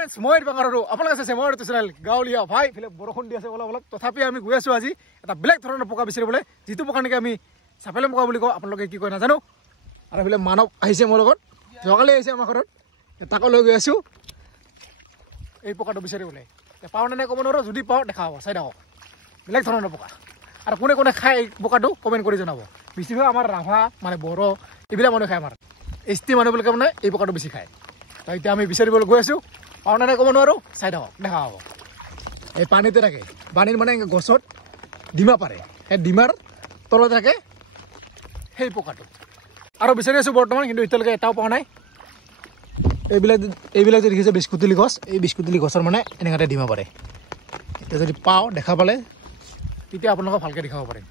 friends মই বাংগাৰুৰু আপোনালোকে চাইছে মোৰ এইটো চেনেল গাঁৱলীয়া ভাই ফিলে বৰষুণ দি আছে অলপ অলপ তথাপি আমি গৈ আছোঁ আজি এটা বেলেগ ধৰণৰ পকা বিচাৰিবলৈ যিটো পকা নেকি আমি চাপেলেম পকা বুলি কওঁ আপোনালোকে কি কয় নাজানো আৰু ফিলে মানৱ আহিছে মোৰ লগত যোৱাকালি আহিছে আমাৰ ঘৰত তাকো লৈ গৈ আছোঁ এই পকাটো বিচাৰিবলৈ পাওঁ নে নাই ক'ব নোৱাৰোঁ যদি পাওঁ দেখা হ'ব চাই থাকক বেলেগ ধৰণৰ পকা আৰু কোনে কোনে খায় এই পকাটো কমেণ্ট কৰি জনাব বেছিভাগ আমাৰ ৰাভা মানে বড়ো এইবিলাক মানুহে খায় আমাৰ এছটি মানুহবিলাকে মানে এই পকাটো বেছি খায় তো এতিয়া আমি বিচাৰিবলৈ গৈ আছোঁ পাওঁ নে নাই ক'ব নোৱাৰোঁ চাই থাকক দেখা হ'ব এই পানীতে থাকে পানীৰ মানে গছত ডিমা পাৰে সেই ডিমাৰ তলত থাকে সেই পকাটো আৰু বিচাৰি আছোঁ বৰ্তমান কিন্তু এতিয়ালৈকে এটাও পোৱা নাই এইবিলাক যে দেখিছে বিস্কুটলি গছ এই বিস্কুটলি গছৰ মানে এনেকুৱাতে ডিমা পাৰে এতিয়া যদি পাওঁ দেখা পালে তেতিয়া আপোনালোকক ভালকৈ দেখাব পাৰিম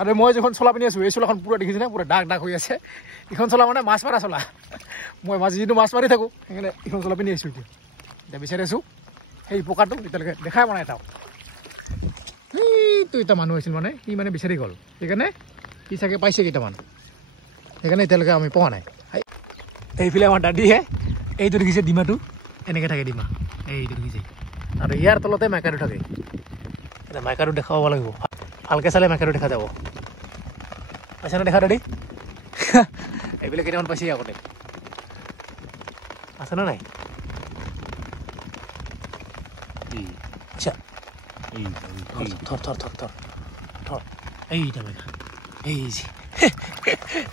আৰু মই যিখন চোলা পিন্ধি আছোঁ এই চোলাখন পূৰা দেখিছেনে পূৰা দাগ দাগ হৈ আছে এইখন চোলা মানে মাছ মাৰা চোলা মই মাছ যিটো মাছ মাৰি থাকোঁ সেইকাৰণে এইখন চোলা পিন্ধি আহিছোঁ এতিয়া বিচাৰি আছোঁ সেই পকাটো এতিয়ালৈকে দেখাই পোৱা নাই এটাও সেইটো এটা মানুহ আছিল মানে সি মানে বিচাৰি গ'ল সেইকাৰণে সি চাগে পাইছে কেইটামান সেইকাৰণে এতিয়ালৈকে আমি পোৱা নাই এইফালে আমাৰ দাদীহে এইটো দেখিছে ডিমাটো এনেকৈ থাকে ডিমা এইটো দেখিছে আৰু ইয়াৰ তলতে মেকাটো থাকে এতিয়া মেকাটো দেখাব লাগিব ভালকৈ চালে মেকাটো দেখা যাব পাইছেনে দেখা দাদী এইবিলাক কেইটামান পাইছে আগতে আছেনে নাই আচ্ছা থৰ থৰ থৰ থৰ থৰ এইটা মেকা এই যে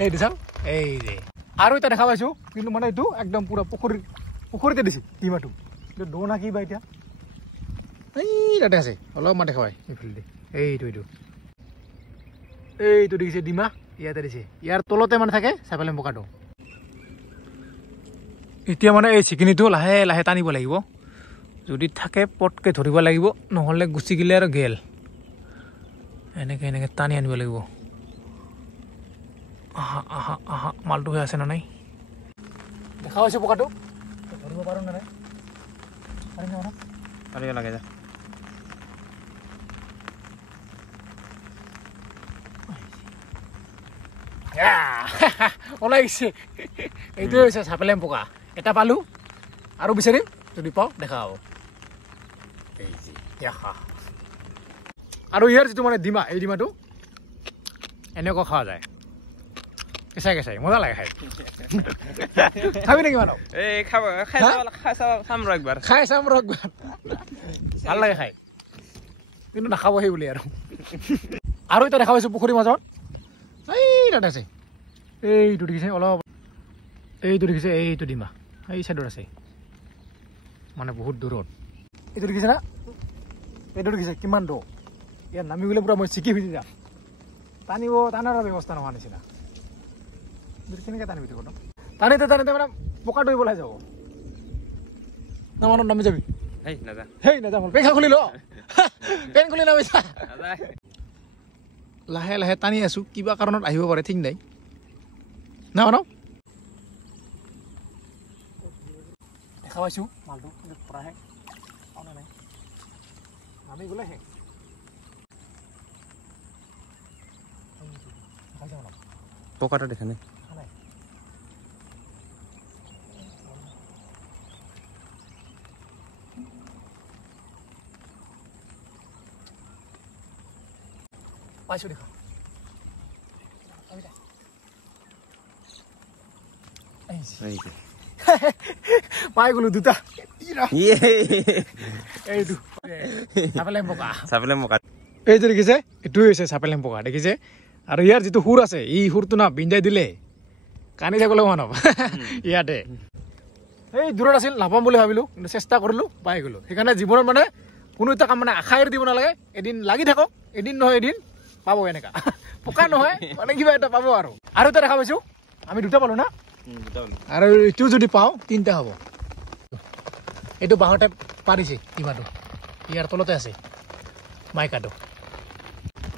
এইটো চাওক এই যে আৰু এটা দেখা পাইছোঁ কিন্তু মানে এইটো একদম পূৰা পুখুৰীতে দিছে ডিমাটো এইটো দৌ না কি বা এতিয়া এই তাতে আছে অলপমান দেখা পায় এইফালে এইটো দেখিছে ডিমা ইয়াতে দিছে ইয়াৰ তলতে মানে থাকে চাপেলেম পকাটো এতিয়া মানে এই চিকিনিটো লাহে লাহে টানিব লাগিব যদি থাকে পটকৈ ধৰিব লাগিব নহ'লে গুচি গ'লে আৰু গেল এনেকৈ এনেকৈ টানি আনিব লাগিব আহা আহা আহা মালটো হৈ আছে নে নাই দেখা হৈছে পকাটো ধৰিব পাৰোঁ নে নাই পাৰিব লাগে যা ওলাই গৈছে এইটোৱে হৈছে চাপেলেম পকা এটা পালোঁ আৰু বিচাৰিম যদি পাওঁ দেখা হ'ব আৰু ইয়াৰ যিটো মানে ডিমা এই ডিমাটো এনেকুৱা খোৱা যায় কেঁচাই কেঁচাই মজা লাগে খাই খাবি নেকি মানুহ খাই চাম ৰ একবাৰ ভাল লাগে খাই কিন্তু নাখাব সেই বুলি আৰু এটা দেখা পাইছোঁ পুখুৰীৰ মাজত এই তাত আছে এইটো দেখিছে অলপ এইটো দেখিছে এইটো ডিমা এই চাইডত আছে মানে বহুত দূৰত এইটো দেখিছে না এইটো দেখিছে কিমান দ ইয়াত নামি গ'লে পূৰা মই চিকি ভিজি যাম টানাৰ ব্যৱস্থা নোহোৱা নিচিনা কেনেকৈ টানিবি টানিতে মানে পকাটো বলাই যাব নামানত নামি যাবি নাযাম পেন খুলি ল পেন খুলি নামি যা লাহে লাহে টানি আছোঁ কিবা কাৰণত আহিব পাৰে ঠিক নাই না মানৱ দেখা পাইছোঁ মালটো পৰাহে নাই নামি গ'লেহে পকাটা দেখা নাই পাইছোঁ দেখা পাই গ'লো দুটা এইটো চাপেলেম পকা এইটো দেখিছে এইটোৱে হৈছে চাপেলেম পকা দেখিছে আৰু ইয়াৰ যিটো সুৰ আছে এই সুৰটো না বিন্ধাই দিলে কান্দি থাকলেও মানৱ ইয়াতে এই দূৰত আছিল নাপাম বুলি ভাবিলোঁ কিন্তু চেষ্টা কৰিলোঁ পাই গ'লোঁ সেইকাৰণে জীৱনত মানে কোনো এটা কাম মানে আশা এৰি দিব নালাগে এদিন লাগি থাকক এদিন নহয় এদিন পাব এনেকা পকা নহয় মানে কিবা এটা পাব আৰু এটা দেখা পাইছোঁ আমি দুটা পালোঁ না আৰু এইটো যদি পাওঁ তিনিটা হ'ব এইটো বাঁহতে পাৰিছে কিবাটো ইয়াৰ তলতে আছে মাইকাটো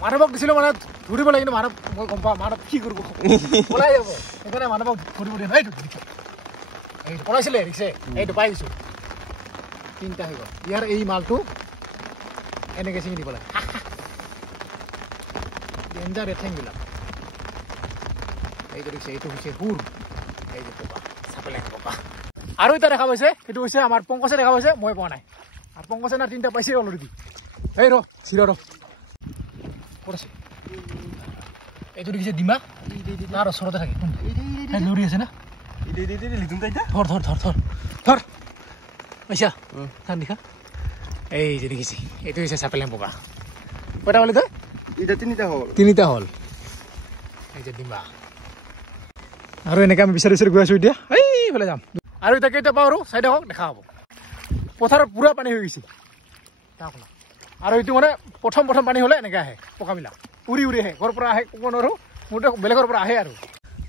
মানৱক দিছিলোঁ মানে ধৰিব লাগে কিন্তু মানৱ মই গম পাওঁ মানৱ কি কৰিব পলাই যাব সেইকাৰণে মানৱক ধৰিব দিয়ে এইটো এইটো পলাইছিলে দেখিছে এইটো পাই গৈছোঁ তিনিটা হৈ গ'ল ইয়াৰ এই মালটো এনেকৈ ছিঙি দিব লাগে ডেঞ্জাৰ ৰেথেংবিলাক এইটো দেখিছে এইটো হৈছে সুৰ এই যে পকা চাপেলেম পকা আৰু এটা দেখা পাইছে সেইটো হৈছে আমাৰ পংকজে দেখা পাইছে মই পোৱা নাই আৰু পংকজে না 3টা পাইছে অলৰেডি এই ৰ চিৰ ৰ ক'ত আছে এইটো দেখিছে ডিমা তাৰ ওচৰতে থাকে এই লৰি আছে না ধৰ ধৰ ধৰ ধৰ ধৰ আচ্ছা ধান দেখা এই যে দেখিছি এইটো হৈছে চাপেল লেম্পকা কয়টা হ'ল তই এটা তিনিটা হ'ল এই যে ডিমা আৰু এনেকৈ আমি বিচাৰি বিচাৰি গৈ আছোঁ এতিয়া এইফালে যাম আৰু এতিয়া কেইটা পাওঁ আৰু চাইডে হওক দেখা হ'ব পথাৰত পুৰা পানী হৈ গৈছে আৰু এইটো মানে প্ৰথম পানী হ'লে এনেকৈ আহে পকাবিলাক উৰি আহে ঘৰৰ পৰা আহে ক'ব নোৱাৰোঁ মোৰতো বেলেগৰ পৰা আহে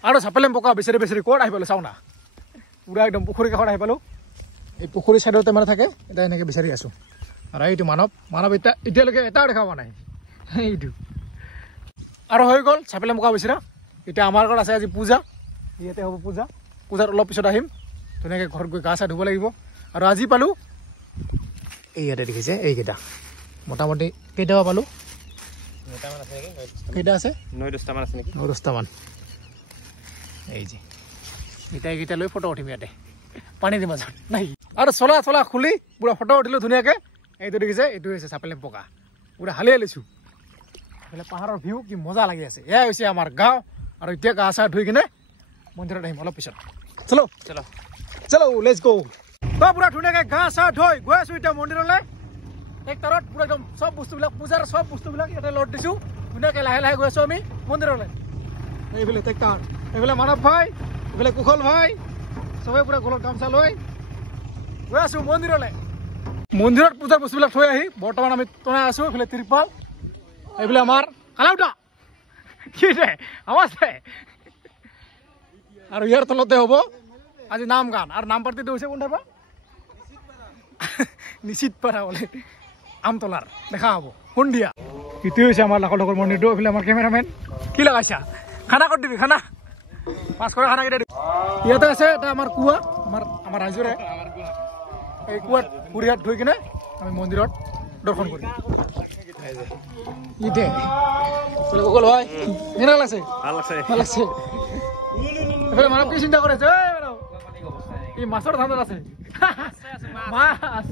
আৰু চাপেল লেম্পকা বিচাৰি বিচাৰি ক'ত আহি পালোঁ চাওঁ না পুৰা একদম পুখুৰী কাষত আহি পালোঁ এই পুখুৰী চাইডতে মানে থাকে এতিয়া এনেকৈ বিচাৰি আছোঁ আৰু এইটো মানৱ এতিয়ালৈকে এটাও দেখা পোৱা নাই এইটো আৰু হৈ গ'ল চাপেল লেম্পকা বিচৰা এতিয়া আমাৰ ঘৰত আছে আজি পূজা ইয়াতে হ'ব পূজাত অলপ পিছত আহিম ধুনীয়াকৈ ঘৰত গৈ গা চা ধুব লাগিব আৰু আজি পালোঁ এই ইয়াতে দেখিছে এইকেইটা মোটামুটি কেইটামান পালোঁ কেইটা আছে 9-10টামান আছে নেকি 9-10টামান এই যে এইকেইটা লৈ ফটো উঠিম ইয়াতে পানী দি মাজত নাই আৰু চলা খুলি পুৰা ফটো উঠিলোঁ ধুনীয়াকৈ এইটো দেখিছে এইটো হৈছে চাপেল লেম্পকা পুৰা হালিয়াই লৈছোঁ এইফালে পাহাৰৰ ভিউ কি মজা লাগি আছে এয়াই হৈছে আমাৰ গাঁও আৰু এতিয়া গা চা ধুই কিনে মন্দিৰত আহিম অলপ পিছত চলো লেটছ গো পুৰা ধুনীয়াকৈ গা চা ধুই গৈ আছোঁ এতিয়া মন্দিৰলৈ ট্ৰেক্টৰত পুৰা একদম চব বস্তুবিলাক পূজাৰ চব বস্তুবিলাক ইয়াতে লোড দিছোঁ ধুনীয়াকৈ লাহে গৈ আছোঁ আমি মন্দিৰলৈ এইফালে ট্ৰেক্টৰ এইফালে মানৱ ভাই এইফালে কুশল ভাই চবেই পুৰা গলত গামোচা লৈ গৈ আছোঁ মন্দিৰলৈ মন্দিৰত পূজাৰ বস্তুবিলাক থৈ আহি বৰ্তমান আমি টনাই আছোঁ এইফালে ত্ৰিপাল এইফালে আমাৰ কালাউটা কি আৱাজ আৰু ইয়াৰ তলতে হ'ব আজি নাম গান আৰু নাম পাৰ্টিটো হৈছে কোনটাৰ পৰা নিশ্চিত পাৰা বোলে আমতলাৰ দেখা হ'ব সন্ধিয়া ইটো হৈছে আমাৰ লাখৰ মন্দিৰটো এইফালে আমাৰ কেমেৰামেন কি লগাইছা খানা ক'ত দিবি খানা পাঁচ কৰা খানা কেইটা দিবি ইয়াতে আছে এটা আমাৰ কুঁৱা আমাৰ ৰাইজৰে এই কুঁৱাত ভৰি হাত ধুই কিনে আমি মন্দিৰত দৰ্শন কৰিম ইতে সকল ভাই কেনেকুৱা লাগছে ভাল লাগছে এইফালে মানৱ কি চিন্তা কৰিছে এই মাছৰ ধান্দা আছে মাছ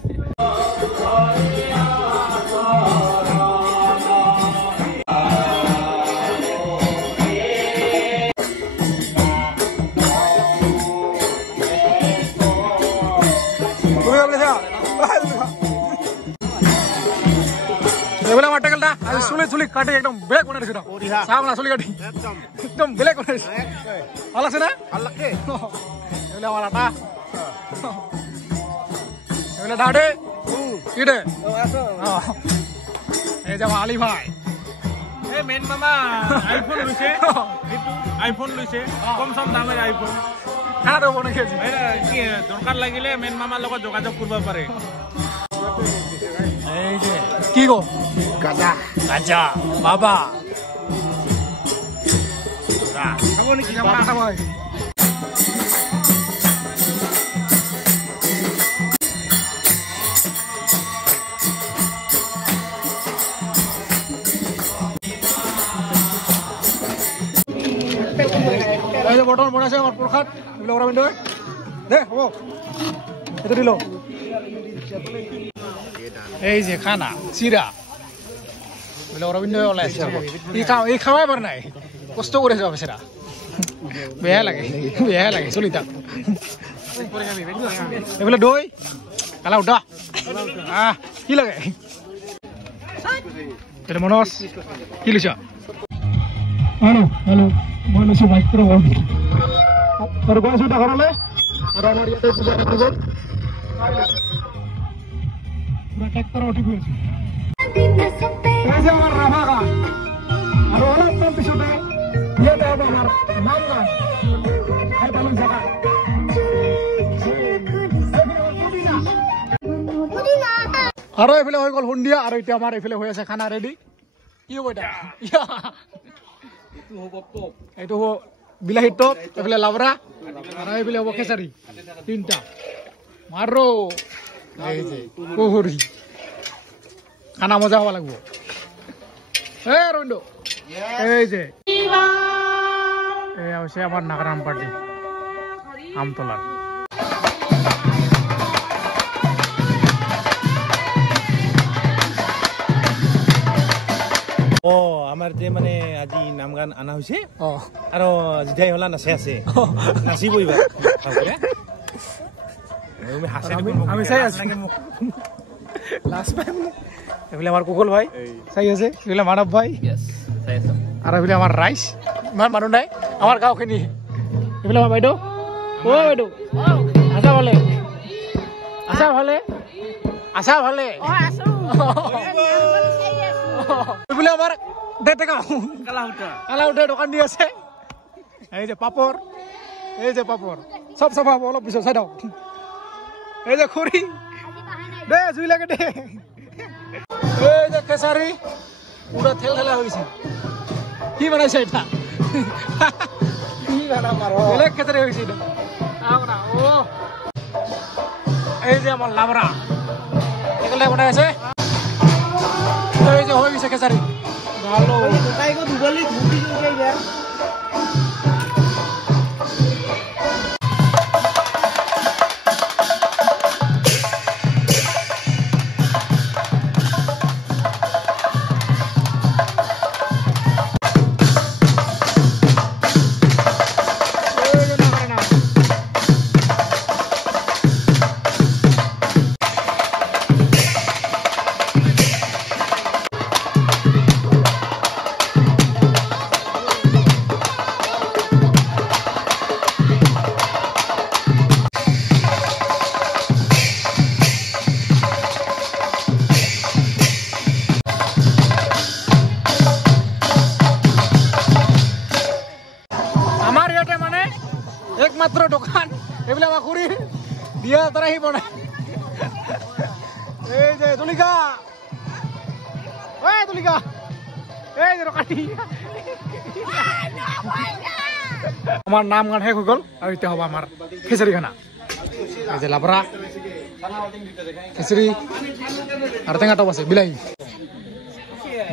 এইফালে আমাৰ টেকেলটা আজি চুলি কাটি একদম বেলেগ বনাই দিছোঁ চাম না চুলি কাটি একদম বেলেগ বনাই দিছোঁ ভাল আছে না ভাল লাগে এইফালে আমাৰ আটা এইফালে দাদে কি দে এই যে আলি ভাই এই মেন মামা আইফোন লৈছে কম চম দামের আইফোন খানা বনাই খেয়েছি কি দরকার লাগিলে মেন মামার লগত যোগাযোগ করব পারে এই যে কি গো গাজা বাবা বৰ্তমান বনাইছে আমাৰ প্ৰসাদ এইবিলাক অৰবিন্দ দে হ'ব এইটো দিলো এই যে খানা চিৰা এইবিলাক অৰবিন্দ ওলাইছে এই খাওয়াই পাৰ নাই কষ্ট কৰি আছে বেচেৰা বেয়া লাগে চলি তাক এইফালে দৈ কালা উঠা কি লাগে মনোজ কি লৈছ হেল্ল মই লৈছোঁ মাইক্ৰ আৰু গৈ আছোঁ ঘৰলৈ আৰু আমাৰ ইয়াতে পূজা কৰিব পুৰা ট্ৰেক্টৰ উঠি গৈ আছোঁ এই যে আমাৰ ৰাভা গান আৰু অলপমান পিছতে ইয়াতে হ'ব আমাৰ নাম গান জেগা আৰু এইফালে হৈ গ'ল সন্ধিয়া আৰু এতিয়া আমাৰ এইফালে হৈ আছে খানা ৰেডি কি হ'ব এতিয়া এইটো হ'ব বিলাহীৰ টপ এইফালে লাবৰা আৰু এইফালে হ'ব খেচাৰি 3টা মাৰো এই যে কুহুৰি খানা মজা হ'ব লাগিব এই ৰন্দু এই যে এয়া হৈছে আমাৰ নাগাৰাম পাৰ্টি আমতলাৰ আমাৰ যে মানে আজি নাম গান আনা হৈছে আৰু জিধাই হলা নাচে আছে নাচিব এইবাৰ আমি চাই আছো লাষ্ট টাইম এফালে আমাৰ কুকুল ভাই চাই আছে এফালে মানৱ ভাই আৰু এফালে আমাৰ ৰাইজ ইমান মানুহ নাই আমাৰ গাঁওখিনি এফালে আমাৰ বাইদেউ অ বাইদেউ আছা ভালে আছা ভালে আছা ভালে এফালে আমাৰ ডেটেকা কালা উঠে দোকান দি আছে এই যে পাপৰ চব চাফা হ'ব অলপ পিছত চাই দাও এই যে খুৰী দে জুই লাগে দে এই যে কেচাৰী পুৰা ঠেল ঠেলা হৈছে কি বনাইছে এটা বেলেগ কেচাৰী হৈছে এই যে আমাৰ লাবৰা একেলগে বনাই আছে এই যে হৈ গৈছে কেচাৰী ভালো একমাত্র দোকান এগুলো আমার খুঁড়ি দিয়া তারাই বনায় এই যে তুলিকা এই যে দোকানি আমার নাম গান শেষ হৈ গ'ল আৰু এতিয়া হ'ব আমাৰ খিচাৰি খানা এই যে লাবৰা খিচাৰি আৰু টেঙা টপ আছে বিলাহী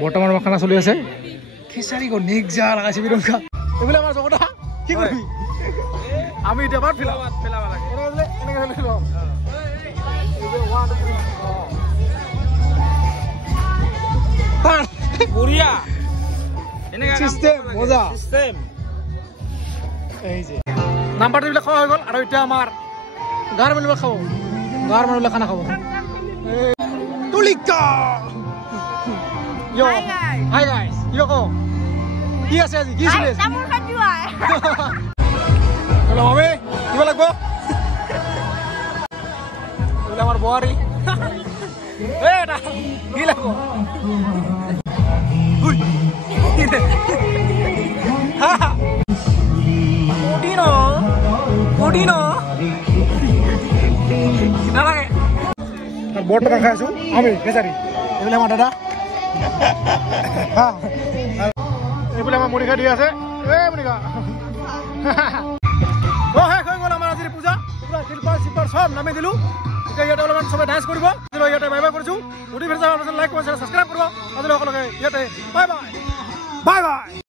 বৰ্তমান আমাৰ খানা চলি আছে খিচাৰি গো নিগজা লাগাইছে বিৰংকা এগুলো আমাৰ জগতা কি কৰিবি আমি এটা বাদ ফেলাব লাগে এনেকে ফেলিব বঢ়িয়া সিস্টেম মজা সিস্টেম এই যে নাম্বাৰটো বিলাক খোৱা হৈ গ'ল আৰু এতিয়া আমাৰ গাঁৱৰ মানুহবিলাক খাব গাঁৱৰ মানুহবিলাক খানা খাব তুলিকা হাই গাইস ইয়ো কি আছে আজি কি চলি আছে হ্যালো মামি কিবা লাগবো এটা আমার বোয়ারি এটা কি লাগবো ওডিনো নালাগে বর্তমান খাই আছো আমি কেচারি এইবিলাক আমার দাদা এইবিলাক আমার মুড়ি খাই দিয়ে আছে মুড়িখা শেষ হৈ গ'ল আমাৰ আজিৰ পূজা পুৰা শিল্পাৰ সব নামি দিলোঁ এতিয়া ইয়াতে অলপমান চবে ডান্স কৰিব ইয়াতে বাই বাই কৰিছোঁ লাইক কৰিব ছাবস্ক্ৰাইব কৰিব আজিলৈ সকলোকে ইয়াতে বাই বাই